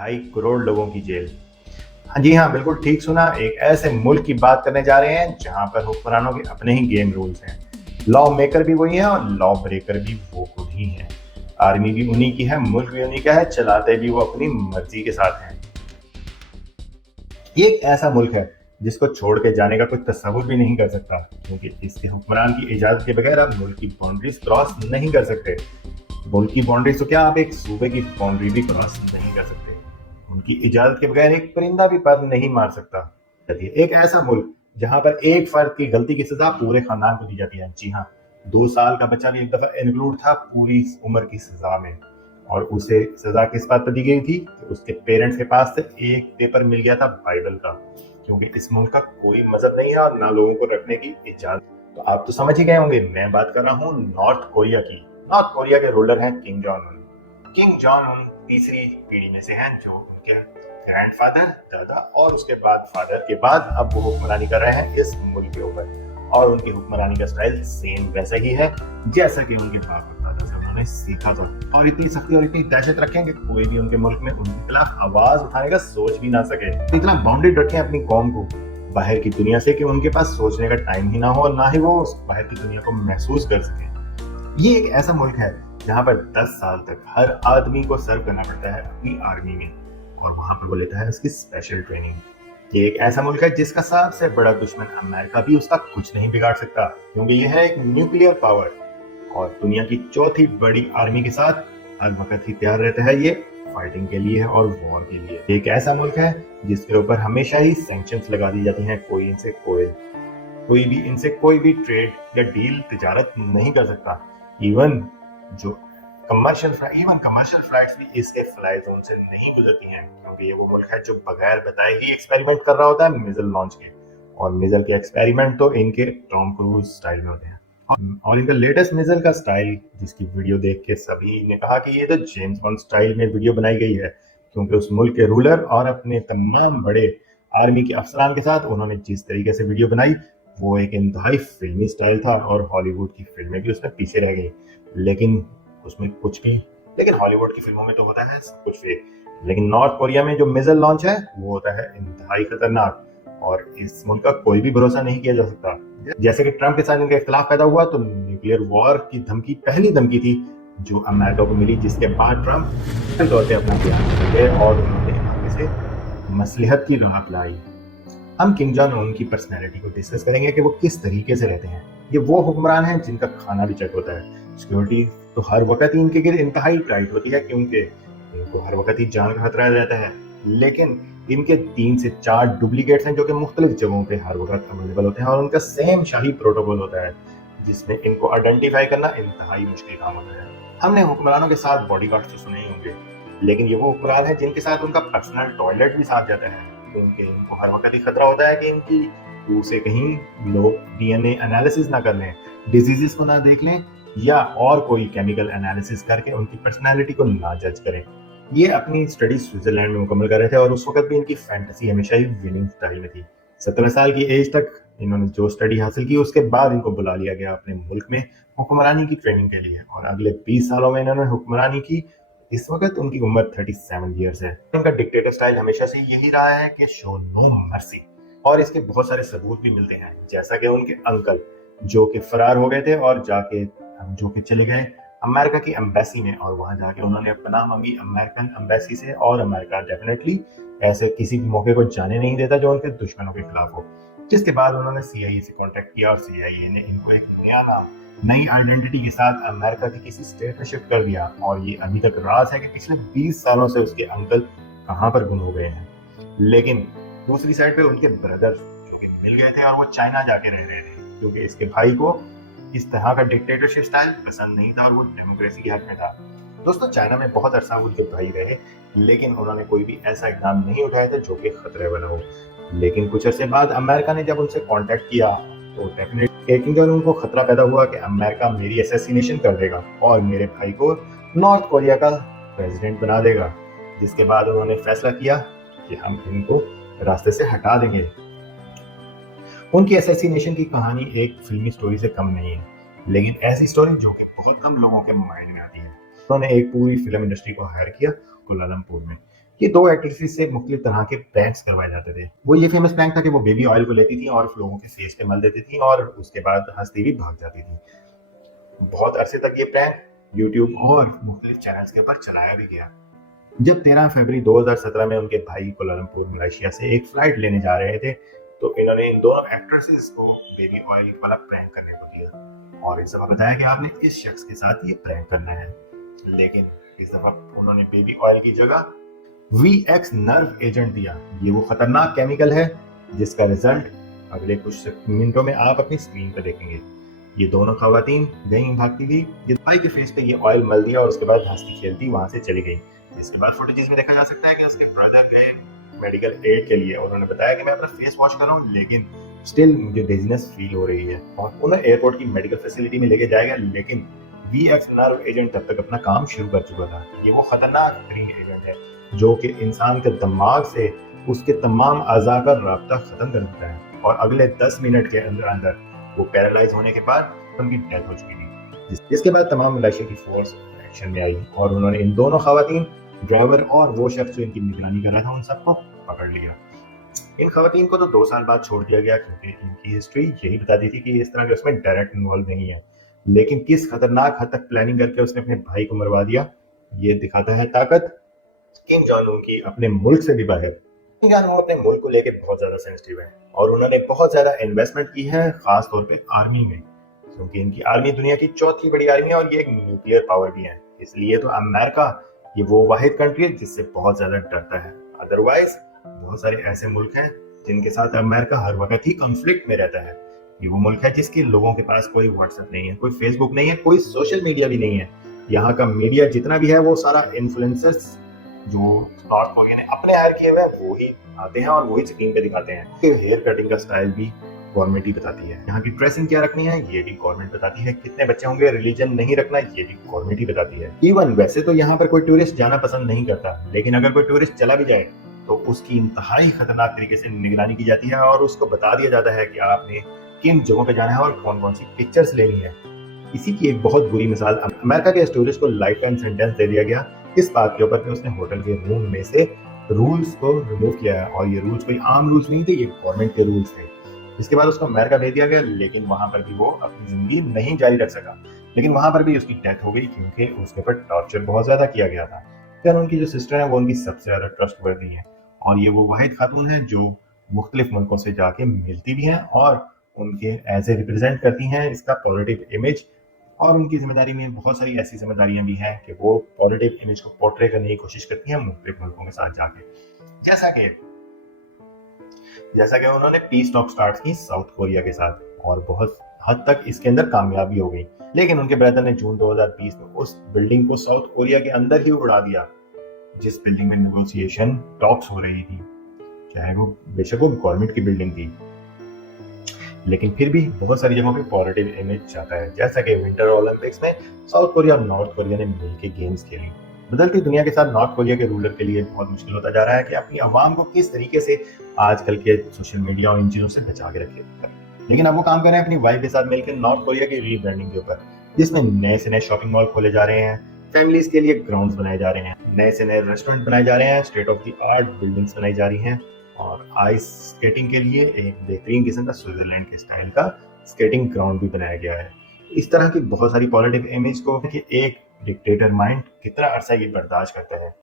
2.5 करोड़ लोगों की जेल। हाँ जी हाँ, बिल्कुल ठीक सुना। एक ऐसे मुल्क की बात करने जा रहे हैं जहां पर हुक्मरानों के अपने ही गेम रूल्स हैं। लॉ मेकर भी वही है और लॉ ब्रेकर भी वो खुद ही है। आर्मी भी उन्हीं की है, मुल्क भी उन्हीं का है, चलाते भी वो अपनी मर्जी के साथ हैं। ये एक ऐसा मुल्क है जिसको छोड़ के जाने का कोई तस्वुर भी नहीं कर सकता, क्योंकि इसके हुक्मरान की इजाजत के बगैर आप मुल्क की बाउंड्रीज क्रॉस नहीं कर सकते। मुल्क की बाउंड्रीज तो क्या, आप एक सूबे की बाउंड्री भी क्रॉस नहीं कर सकते। उनकी इजाजत के बगैर एक परिंदा भी पर नहीं मार सकता। एक ऐसा मुल्क जहां पर एक फर्द की गलती की सजा पूरे खानदान को दी जाती है। जी हाँ, 2 साल का बच्चा भी एक दफा इंक्लूड था पूरी उम्र की सजा में। और उसे सजा किस बात पर दी गई थी कि उसके पेरेंट्स के पास से एक पेपर मिल गया था बाइबल का, क्योंकि इस मुल्क का कोई मजहब नहीं है और ना लोगों को रखने की इजाजत। तो आप तो समझ ही गए होंगे, मैं बात कर रहा हूँ नॉर्थ कोरिया की। नॉर्थ कोरिया के रूलर हैं किंग जॉन उन। किंग जॉन उन तीसरी पीढ़ी में से हैं, जो उनके ग्रैंडफादर, दादा और उसके बाद फादर के बाद अब वो हुक्मरानी कर रहे हैं इस मुल्क के ऊपर। और उनकी हुक्मरानी का स्टाइल सेम वैसा ही है जैसा कि उनके बाप और दादा से उन्होंने सीखा था। और इतनी सख्ती और इतनी दहशत रखेंगे कोई भी उनके मुल्क में उनके खिलाफ आवाज उठाने का सोच भी ना सके। इतना बाउंडेड रखें अपनी कौम को बाहर की दुनिया से कि उनके पास सोचने का टाइम ही ना हो और ना ही वो उस बाहर की दुनिया को महसूस कर सके। ये एक ऐसा मुल्क है जहां पर 10 साल तक हर आदमी को सर्व करना पड़ता है अपनी आर्मी में, और वहां पर वो लेता है उसकी स्पेशल ट्रेनिंग। ये एक ऐसा मुल्क है जिसका सबसे बड़ा दुश्मन अमेरिका भी उसका कुछ नहीं बिगाड़ सकता, क्योंकि ये है एक न्यूक्लियर पावर और दुनिया की चौथी बड़ी आर्मी के साथ हर वक्त ही तैयार रहता है ये फाइटिंग के लिए और वॉर के लिए। एक ऐसा मुल्क है जिसके ऊपर हमेशा ही सैंक्शंस लगा दी जाती हैं। कोई भी इनसे कोई भी ट्रेड या डील तिजारत नहीं कर सकता। इवन जो कमर्शियल फ्लाइट्स भी इसके फ्लाई जोन से नहीं गुजरती हैं, क्योंकि ये वो मुल्क है जो बगैर बताए ही एक्सपेरिमेंट कर रहा होता है मिसाइल लॉन्च के। और मिसाइल के एक्सपेरिमेंट तो इनके टॉम क्रूज स्टाइल में होते हैं। और इनका लेटेस्ट मिसाइल का स्टाइल, जिसकी वीडियो देख के सभी ने कहा कि ये तो जेम्स बॉन्ड स्टाइल में वीडियो बनाई गई है, क्योंकि उस मुल्क के रूलर और अपने तमाम बड़े आर्मी के अफसरान के साथ उन्होंने जिस तरीके से वीडियो बनाई वो एक इंतहाई फिल्मी स्टाइल था, और हॉलीवुड की फिल्में भी उसमें पीछे रह गई। लेकिन उसमें कुछ भी लेकिन हॉलीवुड की फिल्मों में तो होता है सब कुछ फेक, लेकिन नॉर्थ कोरिया में जो मिसाइल लॉन्च है वो होता है इंतहाई खतरनाक, और इस मुल्क का कोई भी भरोसा नहीं किया जा सकता। जैसे कि ट्रंप के साथ इनका इख्तलाफ पैदा हुआ तो न्यूक्लियर वॉर की धमकी पहली धमकी थी जो अमेरिका को मिली, जिसके बाद ट्रंप तौर पर अपना बयान बदल गए और उन्होंने आगे से मसलिहत की राह अपनाई। हम किंग जॉन उन की पर्सनैलिटी को डिस्कस करेंगे कि वो किस तरीके से रहते हैं। ये वो हुक्मरान हैं जिनका खाना भी चेक होता है। सिक्योरिटी तो हर वक्त ही इनके गिर्द इंतहाई टाइट होती है, क्योंकि इनको हर वक्त ही जान का खतरा रहता है। लेकिन इनके 3 से 4 डुप्लीकेट्स हैं जो कि मुख्तलिफ जगहों पे हर वक्त अवेलेबल होते हैं, और उनका सेम शाही प्रोटोकॉल होता है जिसमें इनको आइडेंटिफाई करना इंतहाई मुश्किल काम होता है। हमने हुक्मरानों के साथ बॉडीगार्ड्स तो सुने ही होंगे, लेकिन ये वो हुक्मरान है जिनके साथ उनका पर्सनल टॉयलेट भी साथ जाता है, क्योंकि इनको हर वक्त ही खतरा होता है कि इनकी मुंह से कहीं लोग डीएनए एनालिसिस ना कर लें, डिजीजेस को ना देख लें, या और कोई केमिकल एनालिसिस करके उनकी पर्सनालिटी को ना जज करें। ये अपनी स्टडी स्विट्जरलैंड में मुकम्मल कर रहे थे और उस वक्त भी इनकी फैंटेसी हमेशा ही विनिंग स्टाइल में थी। 17 साल की एज तक इन्होंने जो स्टडी हासिल की उसके बाद इनको बुला लिया गया अपने मुल्क में हुक्मरानी की ट्रेनिंग के लिए, और अगले 20 सालों में इन्होंने हुक्मरानी की। इस वक्त उनकी उम्र 37 ईयर्स है। उनका डिक्टेटर स्टाइल हमेशा से यही रहा है कि शो नो मर्सी, और इसके बहुत सारे सबूत भी मिलते हैं, जैसा कि उनके अंकल जो कि फरार हो गए थे और जो कि चले गए अमेरिका की एम्बेसी में, और वहां जाके उन्होंने पनाह मांगी अमेरिकन एम्बेसी से। और अमेरिका डेफिनेटली ऐसे किसी भी मौके को जाने नहीं देता जो उनके दुश्मनों के खिलाफ हो। जिसके बाद उन्होंने सीआईए से कांटेक्ट किया और सीआईए ने इनको एक नया नाम, नई आइडेंटिटी के साथ अमेरिका की किसी स्टेट में शिफ्ट कर दिया, और ये अभी तक राज है कि पिछले 20 सालों से उसके अंकल कहां पर गुम हो गए हैं। लेकिन दूसरी साइड पे उनके ब्रदर जो कि मिल गए थे और वो चाइना जाके रह रहे थे, क्योंकि इसके भाई को इस तरह का डिक्टेटरशिप स्टाइल पसंद नहीं था और वो डेमोक्रेसी के हक में था। दोस्तों, चाइना में बहुत अरसा उनके भाई रहे, लेकिन उन्होंने कोई भी ऐसा इकदाम नहीं उठाया था जो कि खतरे वाला हो। लेकिन कुछ अरसे बाद अमेरिका ने जब उनसे कांटेक्ट किया तो डेफिनेटली किंग जॉन उनको खतरा पैदा हुआ कि अमेरिका मेरी असैसिनेशन कर देगा और मेरे भाई को नॉर्थ कोरिया का प्रेसिडेंट बना देगा। जिसके बाद उन्होंने फैसला किया कि हम इनको रास्ते से हटा देंगे। उनकी असैसिनेशन की कहानी एक फिल्मी स्टोरी से कम नहीं है, लेकिन ऐसी स्टोरी जो कि बहुत कम लोगों के माइंड में आती है। उन्होंने एक पूरी फिल्म इंडस्ट्री को हायर किया कुलालमपुर में। ये 2 एक्ट्रेसेस से मुख्तलिफ तरह के प्रैंक्स करवाए जाते थे। वो ये फेमस प्रैंक था कि वो बेबी ऑयल को लेती थी और लोगों के फेस पे मल देती थी और उसके बाद हँसती हुई भाग जाती थी। बहुत अरसे तक ये प्रैंक यूट्यूब और मुख्तलिफ चैनल्स के ऊपर चलाया भी गया। जब 13 फरवरी 2017 में उनके भाई कोलालमपुर मलेशिया से एक फ्लाइट लेने जा रहे थे, तो इन्होंने इन दोनों एक्ट्रेसेस को बेबी ऑयल वाला प्रैंक करने को दिया और इस दफा बताया कि आपने इस शख्स के साथ ये प्रैंक करना है। लेकिन इस दफा उन्होंने बेबी ऑयल की जगह VX नर्व एजेंट दिया। ये वो खतरनाक केमिकल है जिसका रिजल्ट अगले कुछ मिनटों में आप अपनी स्क्रीन पर देखेंगे। ये दोनों खवातीन गई भागती थी, ये भाई के फेस पे ये ऑयल मल दिया और उसके बाद हंसती खेलती वहां से चली गई। इसके बाद फुटेजेस में देखा जा सकता है कि उसके ब्रदर गए मेडिकल एड के लिए। उन्होंने बताया कि मैं अपना फेस वॉश कर रहा हूँ लेकिन स्टिल मुझे डिजीनेस फील हो रही है और उन्हें एयरपोर्ट की मेडिकल फैसिलिटी में लेके जाएगा। लेकिन VX नर्व एजेंट तब तक अपना काम शुरू कर चुका था। ये वो खतरनाक तरीन एजेंट है जो कि इंसान के दिमाग से उसके तमाम अज़ा का राब्ता खत्म कर देता है और अगले 10 मिनट के अंदर अंदर वो पैरालाइज होने के बाद उनकी डेथ हो चुकी थी। इसके बाद तमाम मलेशिया की फोर्स एक्शन में आई और उन्होंने इन दोनों खवातीन, ड्राइवर और वो शख्स जो इनकी निगरानी कर रहा था, उन सबको पकड़ लिया। इन खवातीन को तो 2 साल बाद छोड़ दिया गया क्योंकि इनकी हिस्ट्री यही बताती थी कि इस तरह के उसमें डायरेक्ट इन्वॉल्व नहीं है। लेकिन किस खतरनाक हद तक प्लानिंग करके उसने अपने भाई को मरवा दिया, ये दिखाता है ताकत किम जोंग उन की अपने मुल्क से भी बाहर। किम जोंग उन अपने मुल्क को लेके बहुत ज्यादा सेंसिटिव है और उन्होंने बहुत ज्यादा इन्वेस्टमेंट की है, खास तौर पे आर्मी में, क्योंकि इनकी आर्मी दुनिया की चौथी बड़ी आर्मी है और ये एक न्यूक्लियर पावर भी है। इसलिए तो अमेरिका ये वो वाहिद कंट्री है जिससे बहुत ज्यादा डरता है। अदरवाइज बहुत सारे ऐसे मुल्क हैं जिनके साथ अमेरिका हर वक्त ही कॉन्फ्लिक्ट में रहता है। ये वो मुल्क है जिसके लोगों के पास कोई व्हाट्सएप नहीं है, कोई फेसबुक नहीं है, कोई सोशल मीडिया भी नहीं है। यहाँ का मीडिया जितना भी है वो सारा इन्फ्लुएंसर्स जो नॉर्थ कोरिया ने अपने हायर किए हुए हैं वो ही आते हैं और वही स्क्रीन पे दिखाते हैं। हेयर कटिंग का स्टाइल भी गवर्नमेंट ही बताती है, यहाँ की ड्रेसिंग क्या रखनी है ये भी गवर्नमेंट बताती है, कितने बच्चे होंगे, रिलीजन नहीं रखना ये भी गवर्नमेंट ही बताती है। इवन वैसे तो यहाँ पर कोई टूरिस्ट जाना पसंद नहीं करता, लेकिन अगर कोई टूरिस्ट चला भी जाए तो उसकी इंतहाई खतरनाक तरीके से निगरानी की जाती है और उसको बता दिया जाता है कि आपने किन जगहों पे जाना है और कौन कौन सी पिक्चर्स लेनी है। इसी की एक बहुत बुरी मिसाल अमेरिका के टूरिस्ट को लाइफ टाइम सेंटेंस दे दिया गया इस बात के ऊपर कि उसने होटल के रूम में से रूल्स को रिमूव किया है और ये रूल्स कोई आम रूल्स नहीं थे, ये गवर्नमेंट के रूल्स थे। इसके बाद उसको अमेरिका भेज दिया गया, लेकिन वहां पर भी वो अपनी जिंदगी नहीं जारी रख सका। लेकिन वहां पर भी उसकी डेथ हो गई क्योंकि उसके ऊपर टॉर्चर बहुत ज्यादा किया गया था। फिर उनकी जो सिस्टर है वो उनकी सबसे ज्यादा ट्रस्टवर्दी है और ये वो वाहिद खातून है जो मुख्तलिफ मुल्कों से जाके मिलती भी हैं और उनके एज ए रिप्रेजेंट करती हैं इसका पॉजिटिव इमेज। और उनकी जिम्मेदारी में बहुत सारी ऐसी जिम्मेदारियां भी हैं कि वो पॉजिटिव इमेज को पोर्ट्रे करने की कोशिश करती हैं मुख्तलिफ मुल्कों के साथ जाके। जैसा कि उन्होंने पीस टॉक स्टार्ट की साउथ कोरिया के साथ और बहुत हद तक इसके अंदर कामयाबी हो गई। लेकिन उनके ब्रदर ने जून 2020 में उस बिल्डिंग को साउथ कोरिया के अंदर ही उड़ा दिया जिस बिल्डिंग में नेगोशिएशन टॉक्स हो रही थी, चाहे वो बेशक वो गवर्नमेंट की बिल्डिंग थी। लेकिन फिर भी बहुत सारी जगहों पे पॉजिटिव इमेज जाता है, जैसा कि विंटर ओलंपिक्स में साउथ कोरिया और नॉर्थ कोरिया ने मिलकर गेम्स खेली। बदलती दुनिया के साथ नॉर्थ कोरिया के रूलर के लिए बहुत मुश्किल होता जा रहा है कि अपनी आवाम को किस तरीके से आजकल के सोशल मीडिया और इन चीजों से बचा के रखे। लेकिन अब वो काम कर रहे हैं अपनी वाइफ के साथ मिलकर नॉर्थ कोरिया की रीब्रांडिंग के ऊपर, जिसमें नए से नए शॉपिंग मॉल खोले जा रहे हैं, फैमिलीज के लिए ग्राउंड्स बनाए जा रहे हैं, नए से नए रेस्टोरेंट बनाए जा रहे हैं, state of the art buildings बनाई जा रही हैं और आइस स्केटिंग के लिए एक बेहतरीन किस्म का स्विट्जरलैंड के स्टाइल का स्केटिंग ग्राउंड भी बनाया गया है। इस तरह की बहुत सारी पॉजिटिव इमेज को कि एक डिक्टेटर माइंड कितना अरसा ये बर्दाश्त करता है।